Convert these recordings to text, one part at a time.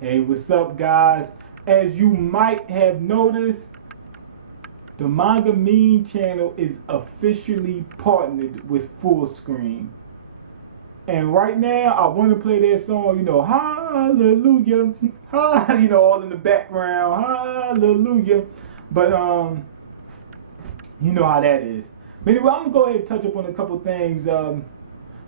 Hey, what's up, guys? As you might have noticed, the MangaMiyn channel is officially partnered with Full Screen. And right now, I want to play that song, hallelujah, all in the background, hallelujah. But, you know how that is. But anyway, I'm going to go ahead and touch up on a couple things.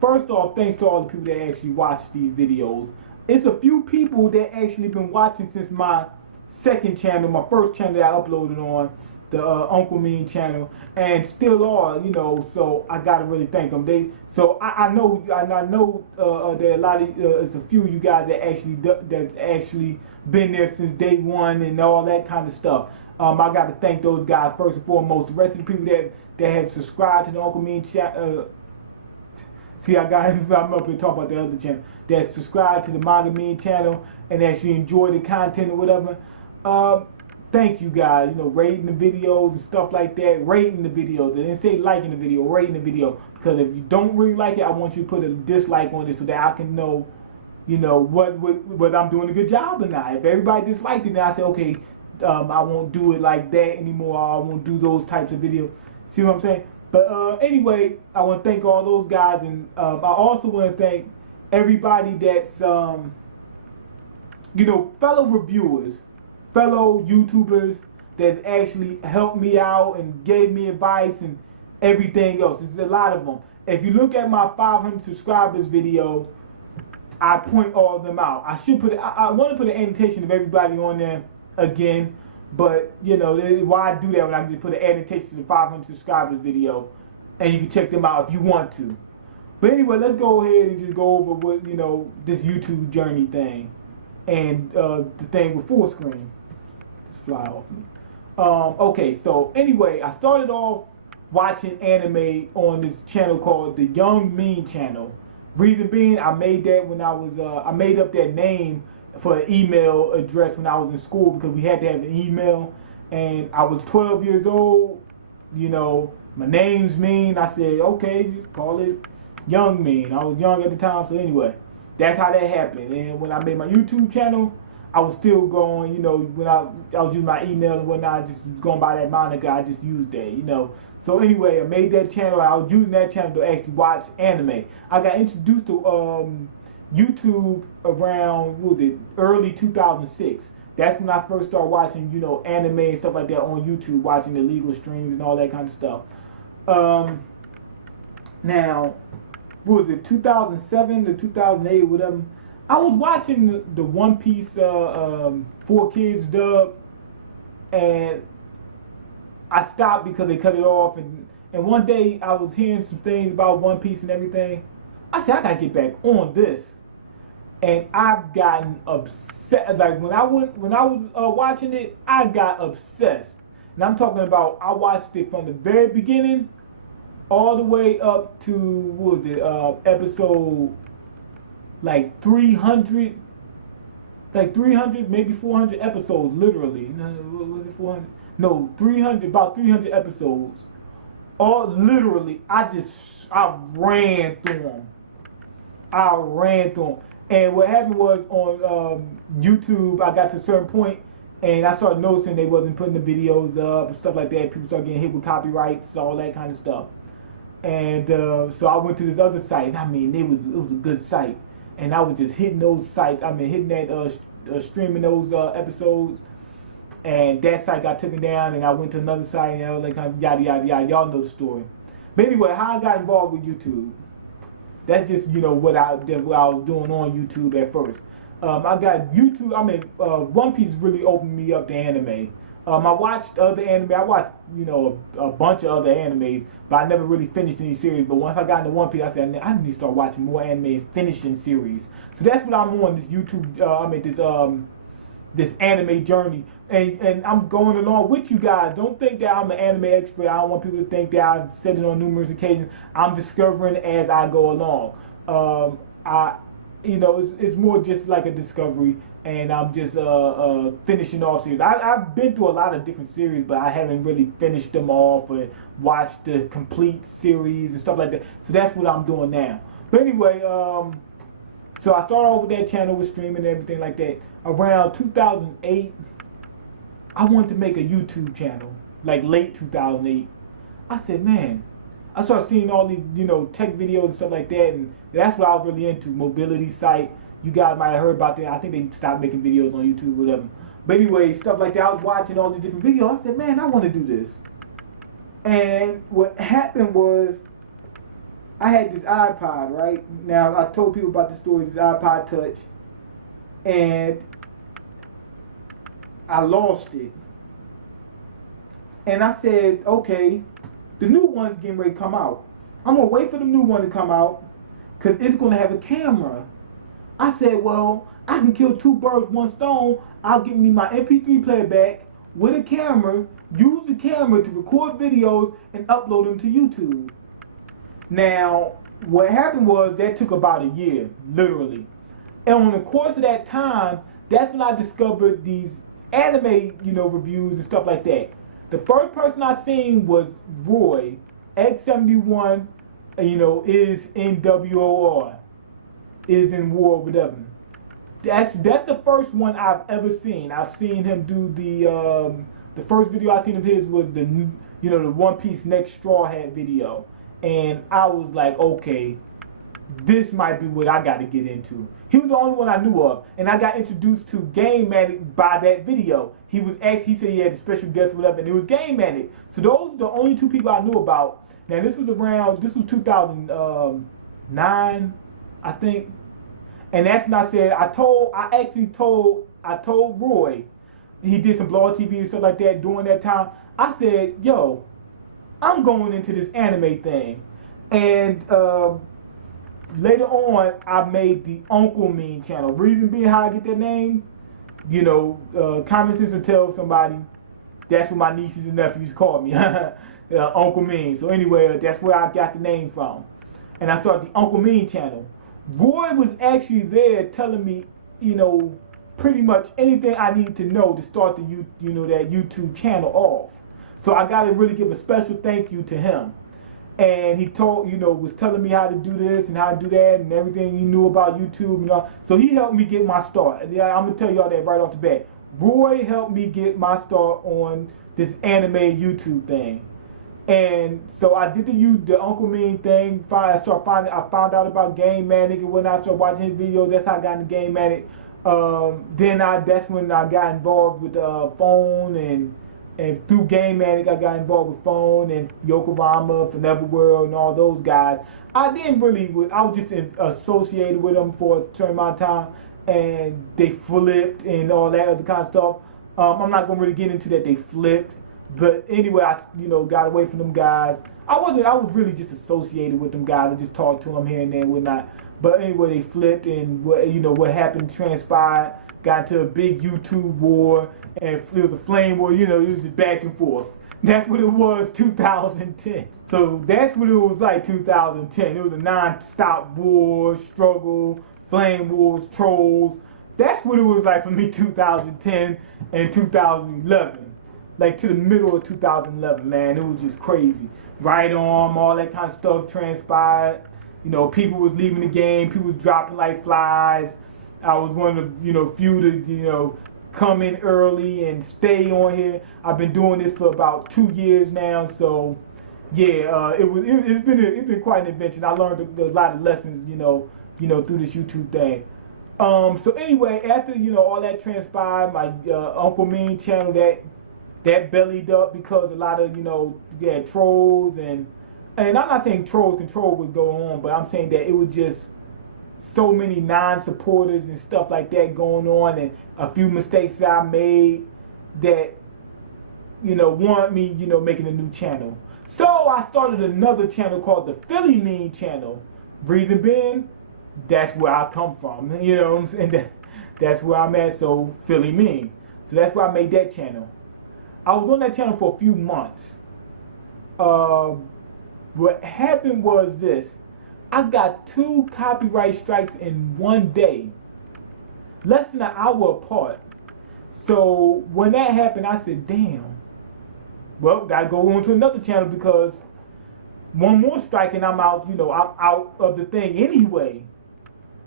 First off, thanks to all the people that actually watch these videos. It's a few people that actually been watching since my second channel, my first channel that I uploaded on, the Uncle Mean channel, and still are, so I gotta really thank them. I know there are a lot of, it's a few of you guys that's actually been there since day one and all that kind of stuff. I gotta thank those guys first and foremost. The rest of the people that have subscribed to the Uncle Mean channel. See, I'm up here talking about the other channel that subscribe to the MangaMiyn channel and actually enjoy the content or whatever. Thank you guys. Rating the videos and stuff like that. Rating the video. They didn't say liking the video. Rating the video. Because if you don't really like it, I want you to put a dislike on it so that I can know, whether I'm doing a good job or not. If everybody disliked it, then I say, okay, I won't do it like that anymore. I won't do those types of videos. See what I'm saying? But anyway, I want to thank all those guys, and I also want to thank everybody that's, fellow reviewers, fellow YouTubers that actually helped me out and gave me advice and everything else. There's a lot of them. If you look at my 500 subscribers video, I point all of them out. I want to put an annotation of everybody on there again. But, why do that when I can just put an annotation to the 500 subscribers video and you can check them out if you want to. But anyway, let's go ahead and just go over what, this YouTube journey thing and the thing with Full Screen. Just fly off me. Okay, so anyway, I started off watching anime on this channel called the MangaMiyn channel. Reason being, I made that when I made up that name for an email address when I was in school because we had to have an email, and I was 12 years old. My name's Mean. I said, okay, just call it Young Mean. I was young at the time, so anyway, that's how that happened. And when I made my YouTube channel, I was still going, when I was using my email and whatnot, I just was going by that moniker. I just used that, So anyway, I made that channel. I was using that channel to actually watch anime. I got introduced to YouTube around, early 2006. That's when I first started watching, anime and stuff like that on YouTube, watching illegal streams and all that kind of stuff. Now, 2007 to 2008, whatever, I was watching the One Piece 4Kids dub, and I stopped because they cut it off, and one day I was hearing some things about One Piece and everything. I said, I gotta get back on this. And I've gotten obsessed. Like when I was watching it, I got obsessed. And I'm talking about I watched it from the very beginning all the way up to episode like 300, maybe 400 episodes, literally. No, was it 400? No, 300, about 300 episodes. All literally, I ran through them. And what happened was on YouTube, I got to a certain point and I started noticing they wasn't putting the videos up and stuff like that. People started getting hit with copyrights, all that kind of stuff. And so I went to this other site. I mean, it was a good site. And I was just hitting those sites. Hitting that, streaming those episodes. And that site got taken down and I went to another site and all that kind of yada, yada, yada. Y'all know the story. But anyway, how I got involved with YouTube. That's just, what I was doing on YouTube at first. I got YouTube, One Piece really opened me up to anime. I watched other anime. I watched, a bunch of other animes, but I never really finished any series. But once I got into One Piece, I said, I need to start watching more anime and finishing series. So that's what I'm on, this YouTube, this anime journey. And I'm going along with you guys. Don't think that I'm an anime expert. I don't want people to think that I've said it on numerous occasions. I'm discovering as I go along. It's more just like a discovery, and I'm just finishing off series. I've been through a lot of different series, but I haven't really finished them off or watched the complete series and stuff like that. So that's what I'm doing now. But anyway, So I started off with that channel with streaming and everything like that. Around 2008, I wanted to make a YouTube channel, like late 2008. I said, man, I started seeing all these, tech videos and stuff like that, and that's what I was really into, mobility site. You guys might have heard about that. I think they stopped making videos on YouTube, whatever. But anyway, stuff like that. I was watching all these different videos. I said, man, I want to do this. And what happened was, I had this iPod, right? Now, I told people about the story, this iPod Touch, and I lost it. And I said, okay, the new one's getting ready to come out. I'm going to wait for the new one to come out because it's going to have a camera. I said, well, I can kill two birds, one stone. I'll get me my MP3 player back with a camera, use the camera to record videos and upload them to YouTube. Now, what happened was that took about a year, literally. And on the course of that time, that's when I discovered these anime, reviews and stuff like that. The first person I seen was Roy, X71, is in WOR, is in war, whatever. That's the first one I've ever seen. I've seen him do the first video I seen of his was the One Piece Next Straw Hat video. And I was like, okay, this might be what I got to get into. He was the only one I knew of, and I got introduced to Game Manic by that video. He said he had a special guest or whatever, and it was Game Manic. So those are the only two people I knew about. Now this was 2009, I think, and that's when I said I told Roy, he did some blog TV and stuff like that during that time. I said, yo, I'm going into this anime thing. And later on, I made the MangaMiyn channel. Reason being how I get that name, common sense will tell somebody that's what my nieces and nephews call me, MangaMiyn. So anyway, that's where I got the name from. And I started the MangaMiyn channel. Roy was actually there telling me, pretty much anything I needed to know to start the that YouTube channel off. So I got to really give a special thank you to him. And he was telling me how to do this and how to do that and everything he knew about YouTube, So he helped me get my start. Yeah, I'm going to tell y'all that right off the bat. Roy helped me get my start on this anime YouTube thing. And so I did the MangaMiyn thing. I found out about Game Manic and whatnot. I started watching his videos. That's how I got into Game Manic. That's when I got involved with phone and through Game Manic I got involved with phone and Yokorama, Forever World, and all those guys. I was just associated with them for a certain amount of time, and they flipped and all that other kind of stuff. I'm not gonna really get into that. They flipped, but anyway, I got away from them guys. I was really just associated with them guys. I just talked to them here and there and whatnot. But anyway, they flipped, and what happened transpired. Got into a big YouTube war, and it was a flame war. It was just back and forth. That's what it was 2010. So that's what it was like 2010. It was a non-stop war, struggle, flame wars, trolls. That's what it was like for me 2010 and 2011. Like to the middle of 2011, man. It was just crazy. Right arm, all that kind of stuff transpired. People was leaving the game. People was dropping like flies. I was one of the few to come in early and stay on here. I've been doing this for about 2 years now, so yeah, it's been quite an adventure. I learned a lot of lessons, through this YouTube thing. So anyway, after all that transpired, my MangaMiyn channel that bellied up because a lot of trolls and I'm not saying trolls control was going on, but I'm saying that it was just so many non-supporters and stuff like that going on, and a few mistakes that I made that warrant me making a new channel. So I started another channel called the MangaMiyn channel. Reason being, that's where I come from. You know what I'm saying? That's where I'm at. So MangaMiyn. So that's why I made that channel. I was on that channel for a few months. What happened was this. I got 2 copyright strikes in one day, less than an hour apart. So when that happened, I said, damn, well, gotta go on to another channel because one more strike and I'm out, I'm out of the thing anyway.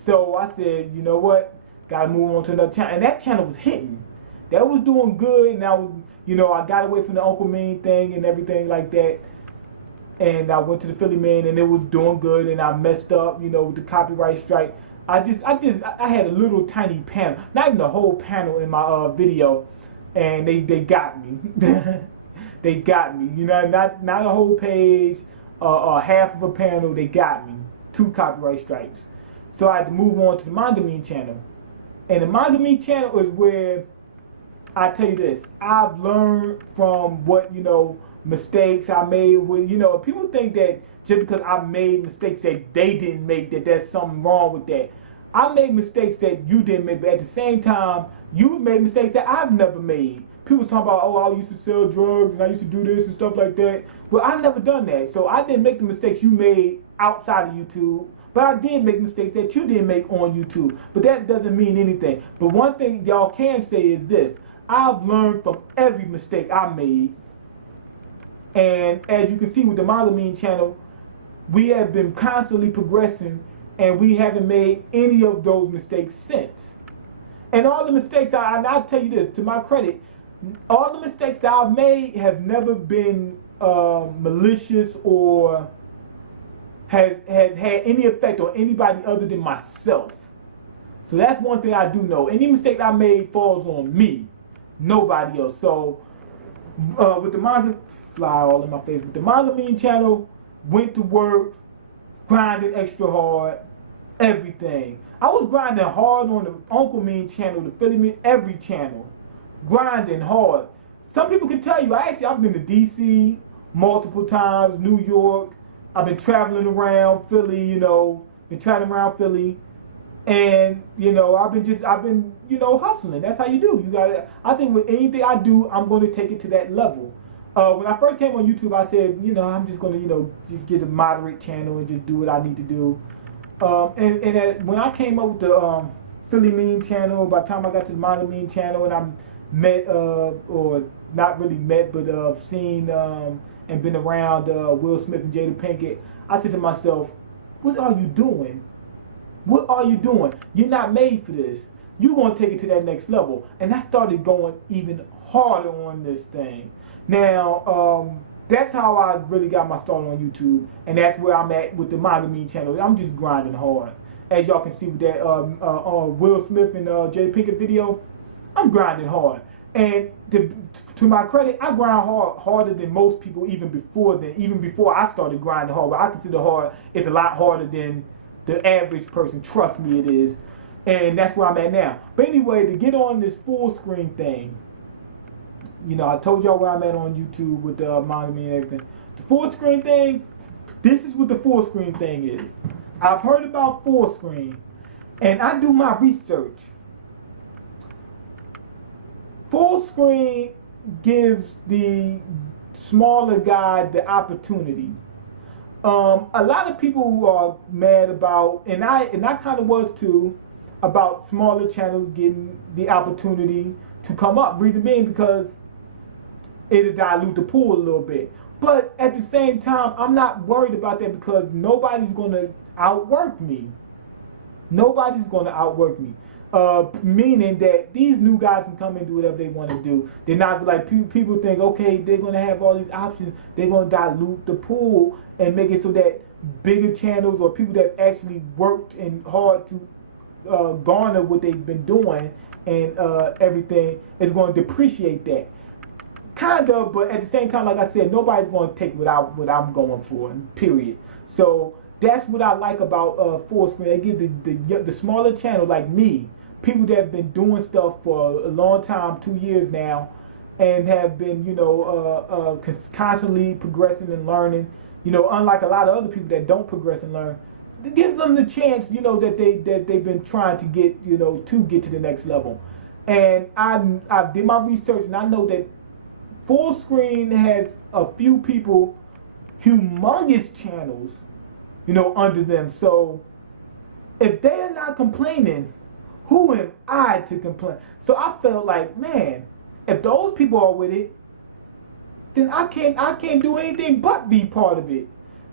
So I said, you know what? Gotta move on to another channel. And that channel was hitting. That was doing good, and I was, I got away from the Uncle Mean thing and everything like that. And I went to the Philly Man, and it was doing good, and I messed up, with the copyright strike. I had a little tiny panel, not even the whole panel in my video, and they got me. They got me, not a whole page, half of a panel. They got me, 2 copyright strikes. So I had to move on to the MangaMiyn channel, and the MangaMiyn channel is where I tell you this: I've learned from what mistakes I made. With people think that just because I made mistakes that they didn't make, that there's something wrong with that. I made mistakes that you didn't make, but at the same time, you made mistakes that I've never made. People talk about, oh, I used to sell drugs and I used to do this and stuff like that. Well, I've never done that. So I didn't make the mistakes you made outside of YouTube, but I did make mistakes that you didn't make on YouTube. But that doesn't mean anything. But one thing y'all can say is this: I've learned from every mistake I made. And as you can see with the MangaMiyn channel, we have been constantly progressing, and we haven't made any of those mistakes since. And all the mistakes, I'll tell you this, to my credit, all the mistakes that I've made have never been malicious or has had any effect on anybody other than myself. So that's one thing I do know. Any mistake I made falls on me, nobody else. So with the manga, fly all in my face, with the MangaMiyn channel, went to work, grinding extra hard, everything. I was grinding hard on the Uncle Mean channel, the Philly Mean, every channel. Grinding hard. Some people can tell you, I've been to DC multiple times, New York. I've been traveling around Philly, been traveling around Philly. And, I've been hustling. That's how you do. I think with anything I do, I'm going to take it to that level. When I first came on YouTube, I said, I'm just going to, just get a moderate channel and just do what I need to do. When I came up with the Philly Mean channel, by the time I got to the MangaMiyn channel, and I met, or not really met, but seen and been around Will Smith and Jada Pinkett, I said to myself, what are you doing? What are you doing? You're not made for this. You're going to take it to that next level. And I started going even harder on this thing. Now, that's how I really got my start on YouTube, and that's where I'm at with the MangaMiyn channel. I'm just grinding hard. As y'all can see with that Will Smith and Jada Pinkett video, I'm grinding hard. And to my credit, I grind harder than most people even before I started grinding hard. What I consider hard is a lot harder than the average person. Trust me, it is. And that's where I'm at now. But anyway, to get on this full screen thing, I told y'all where I'm at on YouTube with the MangaMiyn and everything. The full screen thing, this is what the full screen thing is. I've heard about full screen, and I do my research. Full screen gives the smaller guy the opportunity. A lot of people are mad about, and I kind of was too, about smaller channels getting the opportunity to come up. Reason being because it'll dilute the pool a little bit. But at the same time, I'm not worried about that because nobody's going to outwork me. Nobody's going to outwork me. Meaning that these new guys can come and do whatever they want to do. They're not like people think, okay, they're going to have all these options. They're going to dilute the pool and make it so that bigger channels or people that actually worked and hard to garner what they've been doing and everything is going to depreciate that. Kind of, but at the same time, like I said, nobody's going to take what I'm going for, period. So that's what I like about full screen. They give the smaller channel like me, people that have been doing stuff for a long time, 2 years now, and have been, constantly progressing and learning. Unlike a lot of other people that don't progress and learn, give them the chance, that they've been trying to get, to get to the next level. And I did my research, and I know that full screen has a few people, humongous channels, under them. So if they're not complaining, who am I to complain? So I felt like, man, if those people are with it, then I can't do anything but be part of it.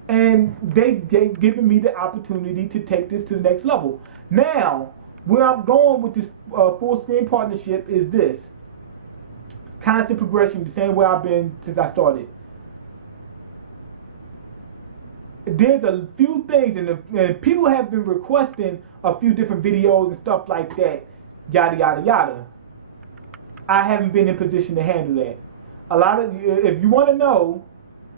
And they giving me the opportunity to take this to the next level. Now, where I'm going with this full screen partnership is this. Constant progression, the same way I've been since I started. There's a few things, and people have been requesting a few different videos and stuff like that, yada yada yada. I haven't been in position to handle that. A lot of, if you want to know,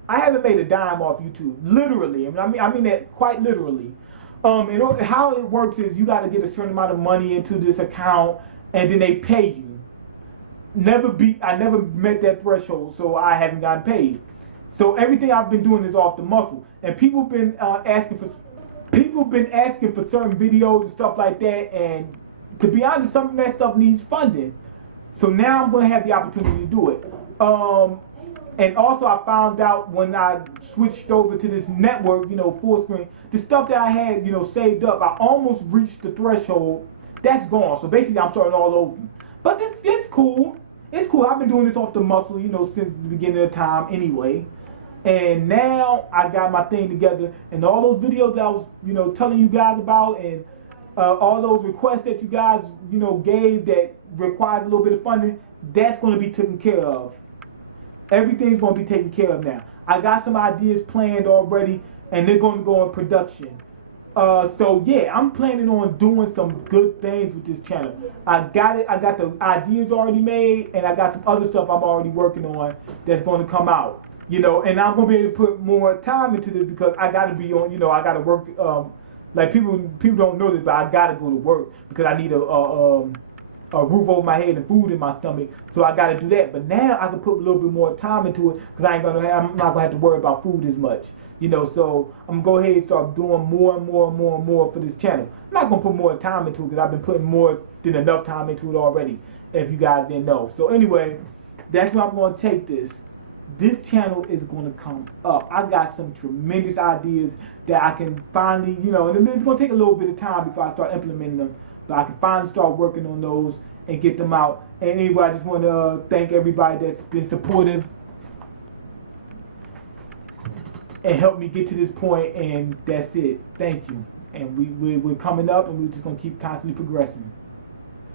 I haven't made a dime off YouTube, literally. I mean that quite literally. And how it works is you got to get a certain amount of money into this account, and then they pay you. I never met that threshold, so I haven't gotten paid. So everything I've been doing is off the muscle, and people have been asking for certain videos and stuff like that. And to be honest, some of that stuff needs funding. So now I'm going to have the opportunity to do it. And also I found out when I switched over to this network, full screen, the stuff that I had, saved up, I almost reached the threshold. That's gone. So basically I'm starting all over. But it's cool. It's cool. I've been doing this off the muscle, since the beginning of the time anyway. And now I got my thing together, and all those videos that I was, telling you guys about, and all those requests that you guys, gave that required a little bit of funding, that's going to be taken care of. Everything's going to be taken care of now. I got some ideas planned already, and they're going to go in production. So yeah, I'm planning on doing some good things with this channel. I got it. I got the ideas already made, and I got some other stuff I'm already working on that's going to come out. And I'm going to be able to put more time into this because I got to be on. I got to work. Like people don't know this, but I got to go to work because I need a roof over my head and food in my stomach. So I got to do that. But now I can put a little bit more time into it because I'm not gonna have to worry about food as much. So I'm gonna go ahead and start doing more and more and more and more for this channel. I'm not gonna put more time into it because I've been putting more than enough time into it already. If you guys didn't know. So anyway, that's where I'm gonna take this. This channel is gonna come up. I got some tremendous ideas that I can finally, and it's gonna take a little bit of time before I start implementing them. But I can finally start working on those and get them out. And anyway, I just want to thank everybody that's been supportive and helped me get to this point. And that's it. Thank you. And we're coming up, and we're just going to keep constantly progressing.